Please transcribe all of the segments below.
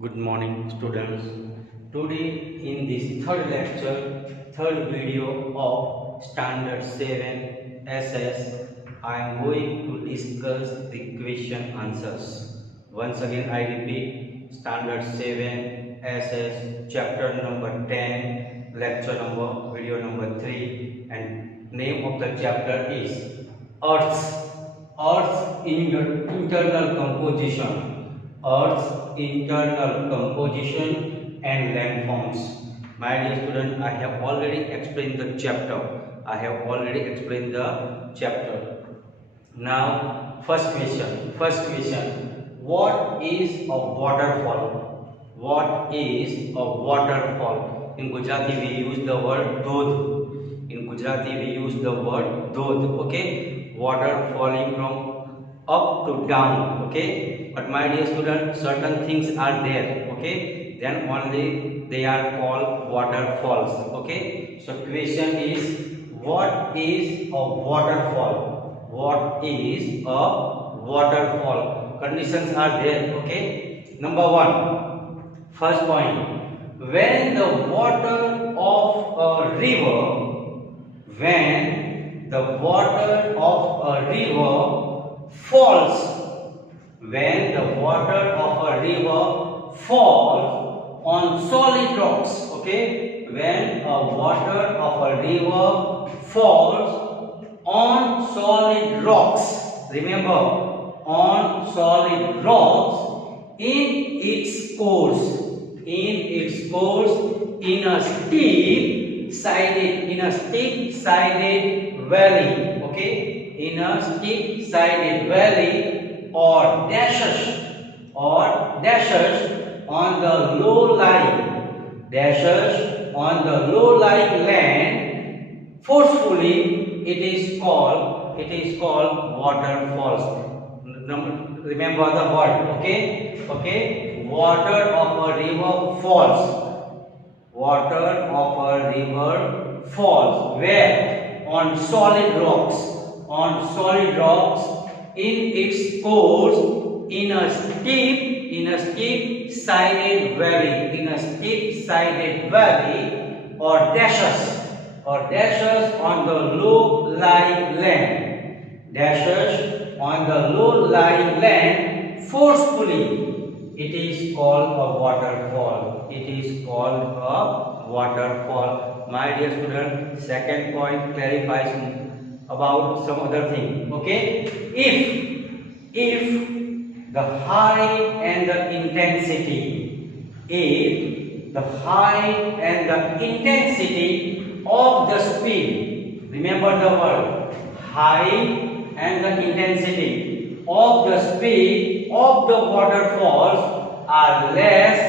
Good morning, students. Today, in this third lecture, third video of Standard 7 SS, I am going to discuss the question answers. Once again, I repeat Standard 7 SS, chapter number 10, lecture number, video number 3, and name of the chapter is Earth's internal composition. Earth's internal composition and landforms. My dear student, I have already explained the chapter. Now, first question. What is a waterfall? What is a waterfall? In Gujarati, we use the word dodh. Okay, water falling from up to down. Okay, but my dear student, certain things are there. Okay, then only they are called waterfalls. Okay, so question is, what is a waterfall? What is a waterfall? Conditions are there. Okay, number one, first point, when the water of a river when the water of a river falls on solid rocks. Okay, when a water of a river falls on solid rocks, remember, on solid rocks in its course in a steep sided valley. Okay, in a steep sided valley or dashes on the low lying land forcefully, it is called waterfalls. Remember the word. Okay, water of a river falls where? On solid rocks in its course in a steep sided valley or dashes on the low lying land forcefully, it is called a waterfall. My dear student, second point clarifies about some other thing. Okay, if the height and the intensity of the speed, remember the word height and the intensity of the speed of the waterfalls are less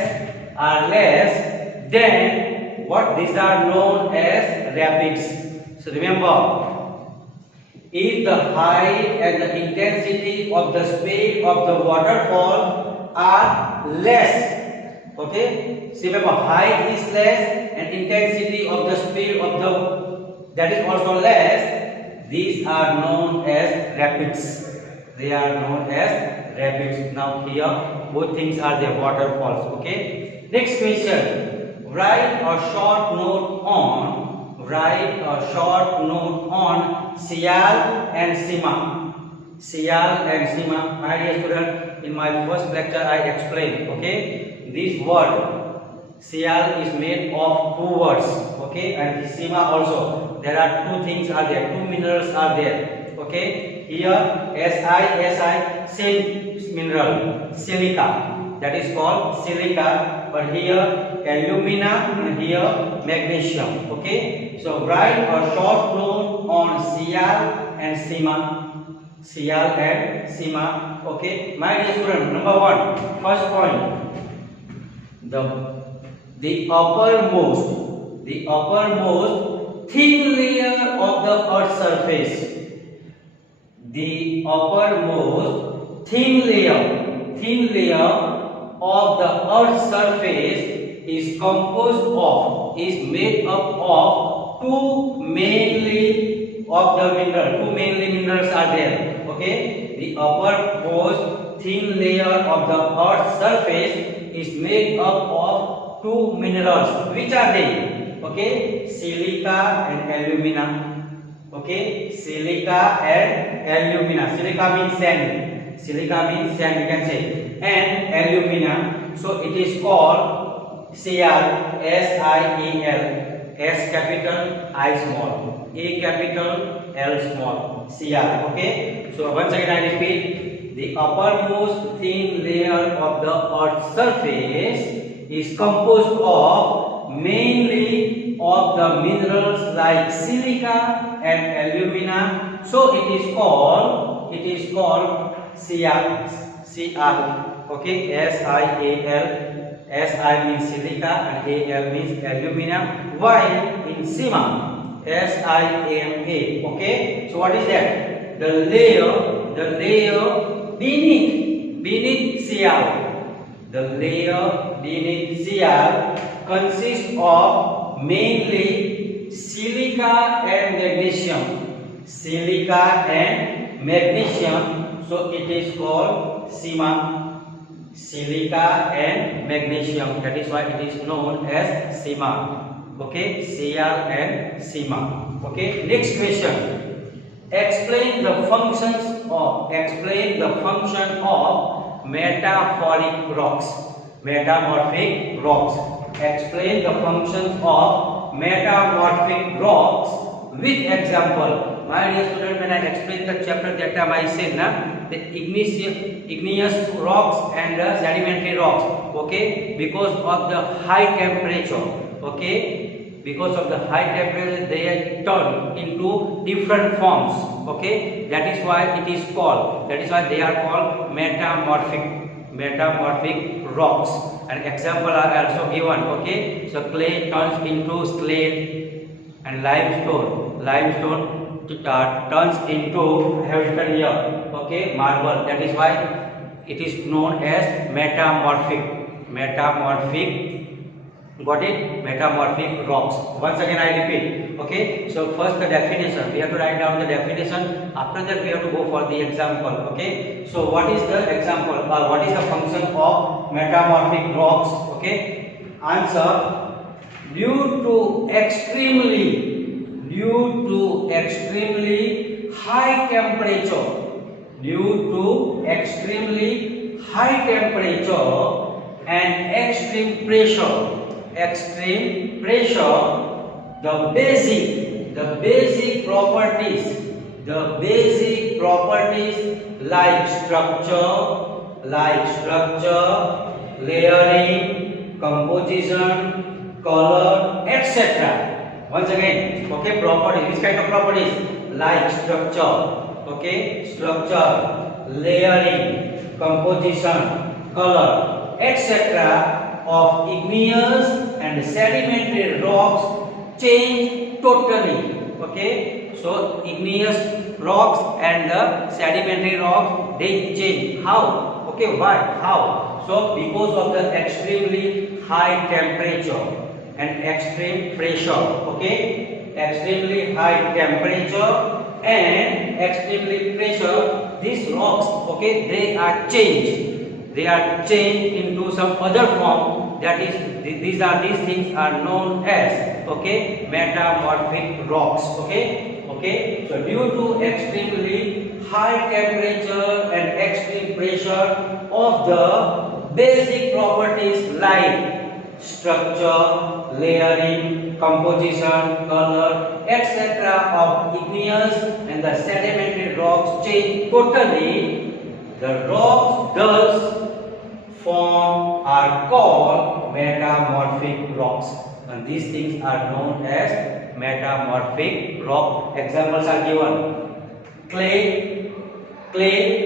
than what these are known as rapids. So remember, if the height and the intensity of the speed of the waterfall are less, okay, so remember, height is less and intensity of the speed of the that is also less, these are known as rapids. Now here both things are there, waterfalls. Okay, next question, write a short note on Sial and Sima. My dear student, in my first lecture I explained. Okay, this word Sial is made of two words. Okay, and Sima also. There are two things are there, two minerals are there. Okay, here Si, same mineral, silica, that is called silica, but here alumina and here magnesium. Okay, so write a short note on Sial and Sima. Okay, my dear student, number one, first point, the uppermost thin layer of the earth's surface. The uppermost thin layer of the earth's surface is made up of two mainly minerals are there. Okay, the uppermost thin layer of the earth's surface is made up of two minerals. Which are they? Okay, silica and alumina. Okay, silica and alumina. Silica means sand. Silica means sand, we can say. And alumina. So it is called Sial. S-I-E-L. S capital, I small. A capital, L small. Sial. Okay. So once again I repeat. The uppermost thin layer of the Earth's surface is composed of mainly of the minerals like silica and alumina. So it is called Sial. Sial. Okay. S-I-A-L. Si means silica and Al means alumina. While in Sima, Sima. Okay. So what is that? The layer beneath Sial. The layer beneath Sial consists of mainly silica and magnesium. Silica and magnesium. So it is called Sima. Silica and magnesium. That is why it is known as Sima. Okay, Sial and Sima. Okay. Next question. Explain the function of metamorphic rocks. Metamorphic rocks. Explain the functions of metamorphic rocks with example. My dear student, when I explained the chapter that time I said the igneous rocks and the sedimentary rocks. Okay, because of the high temperature. Okay, because of the high temperature they turn into different forms. Okay, that is why it is called. That is why they are called metamorphic rocks. And example are also given. Okay, so clay turns into slate and limestone turns into, I have written here, okay, marble. That is why it is known as metamorphic. Got it? Metamorphic rocks. Once again I repeat. Okay, so first the definition. We have to write down the definition. After that we have to go for the example. Okay, so what is the example or what is the function of metamorphic rocks? Okay, answer: due to extremely high temperature, and extreme pressure, the basic properties like structure, layering, composition, color, etc. Once again, okay, properties. Which kind of properties? Like structure, layering, composition, color, etc. of igneous and sedimentary rocks change totally. Okay, so igneous rocks and the sedimentary rocks, they change. How? Okay, why? How? So because of the extremely high temperature and extreme pressure. Okay, extremely high temperature and extremely pressure, these rocks, okay, they are changed into some other form. That is, these things are known as, okay, metamorphic rocks. Okay, so due to extremely high temperature and extreme pressure of the basic properties like structure, layering, composition, color, etc. of igneous and the sedimentary rocks change totally, the rocks thus formed are called metamorphic rocks, and these things are known as metamorphic rock. Examples are given: clay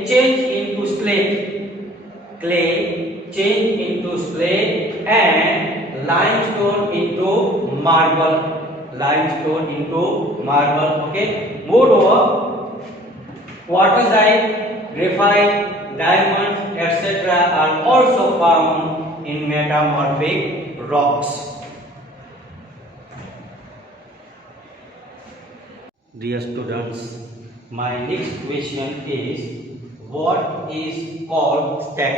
change into slate, and limestone into marble. Okay. Moreover, quartzite, graphite, diamonds, etc. are also found in metamorphic rocks. Dear students, my next question is, what is called stack?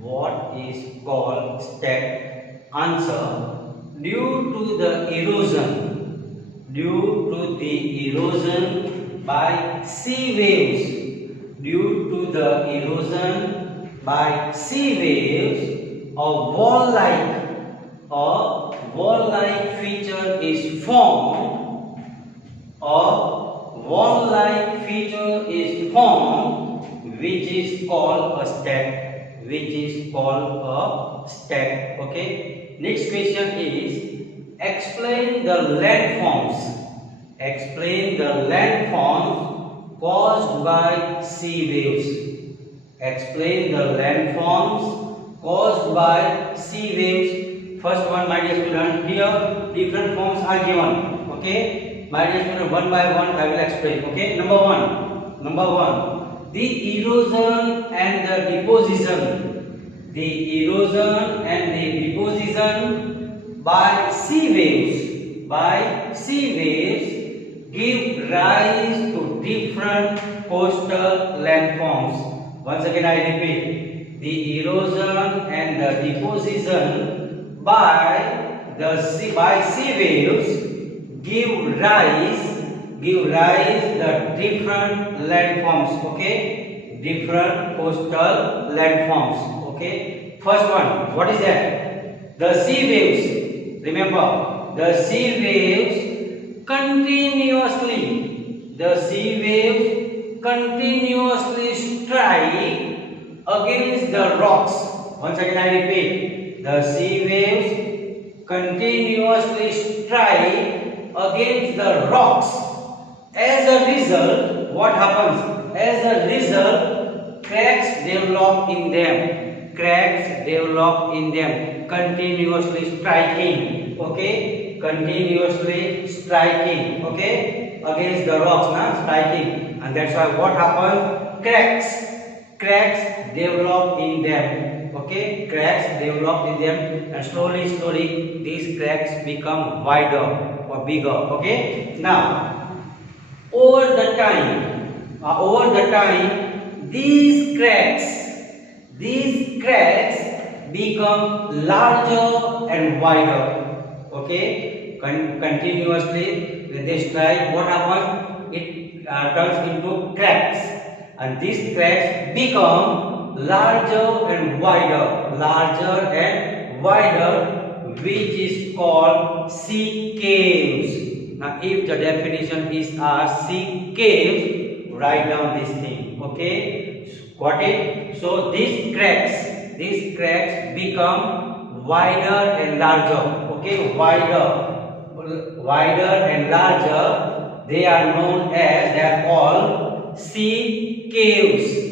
What is called stack? Answer: due to the erosion by sea waves, due to the erosion by sea waves, a wall-like feature is formed. Which is called a stack. Okay. Next question is, explain the landforms. Explain the landforms caused by sea waves. Explain the landforms caused by sea waves. First one, my dear student, here different forms are given. Okay, my dear student, one by one I will explain. Okay, number one, the erosion and the deposition. The erosion and the deposition by sea waves give rise to different coastal landforms. Once again I repeat, the erosion and the deposition by sea waves give rise the different landforms. Okay, different coastal landforms. Okay, first one, what is that? The sea waves. Remember, the sea waves continuously strike against the rocks. Once again I repeat, the sea waves continuously strike against the rocks. As a result, what happens? As a result, cracks develop in them. Continuously striking. Okay, continuously striking. Okay, against the rocks, striking, and that's why what happens? Cracks develop in them. Okay, cracks develop in them, and slowly these cracks become wider or bigger. Okay, now over the time, these cracks become larger and wider. Okay, continuously when they strike, what happens? It turns into cracks, and these cracks become larger and wider, which is called sea caves. Now, if the definition is sea caves, write down this thing. Okay, got it? So these cracks become wider and larger. Okay, wider and larger. They are called sea caves.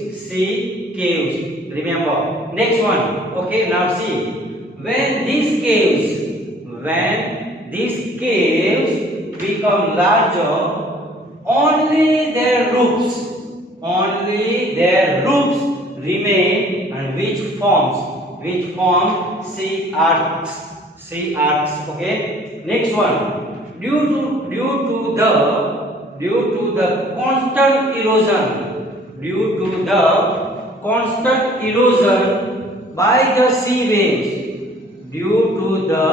Remember. Next one. Okay, now see. When these caves become larger, only their roofs remain, and which form sea arcs. Okay, next one. Due to the constant erosion by the sea waves, due to the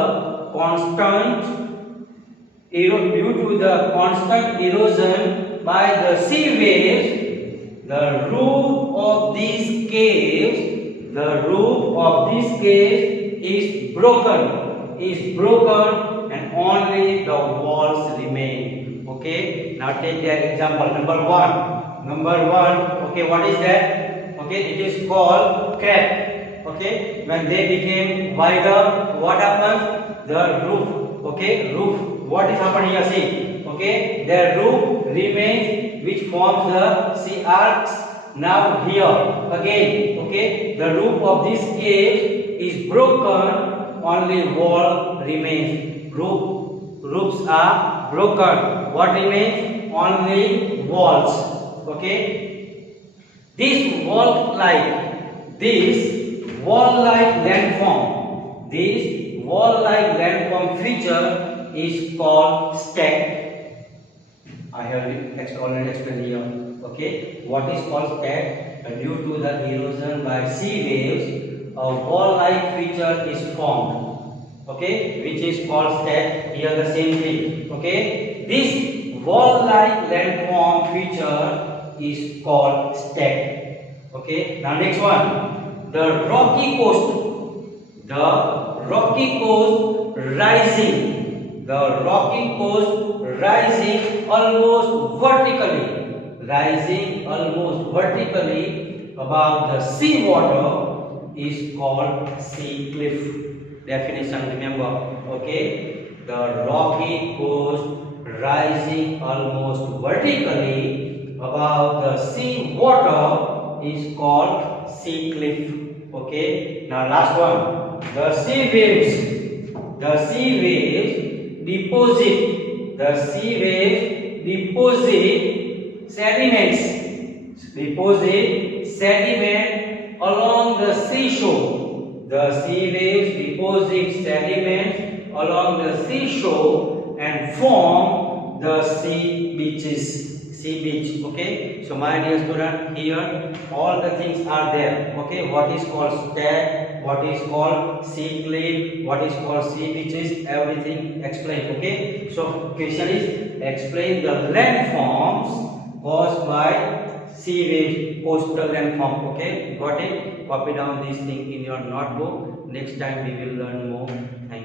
constant erosion by the sea waves, the roof of these caves is broken, and only the walls remain. Okay, now take the example number one. Okay, what is that? Okay, it is called crack. Okay, when they became wider, what happens? The roof. What is happening here? See. Okay, the roof remains, which forms the sea arcs. Now here again. Okay, the roof of this cave is broken. Only wall remains. Roofs are broken. What remains? Only walls. Okay. This wall-like landform feature is called stack. I have already explained here. Okay, what is called stack? Due to the erosion by sea waves, a wall-like feature is formed, okay, which is called stack. Here the same thing, okay. This wall-like landform feature is called stack, okay. Now next one, the rocky coast, rising, the rocky coast rising almost vertically above the sea water is called sea cliff. Definition, remember, okay. The rocky coast rising almost vertically above the sea water is called sea cliff, okay. Now last one, the sea waves deposit sediment along the seashore. The sea waves deposit sediments along the seashore and form the sea beach, okay. So my dear student, here all the things are there, okay. What is called stack, what is called sea cliff, what is called sea beaches, everything explained, okay. So question is, explain the landforms caused by sea waves, coastal landform, okay. Got it? Copy down this thing in your notebook. Next time we will learn more. Thank you.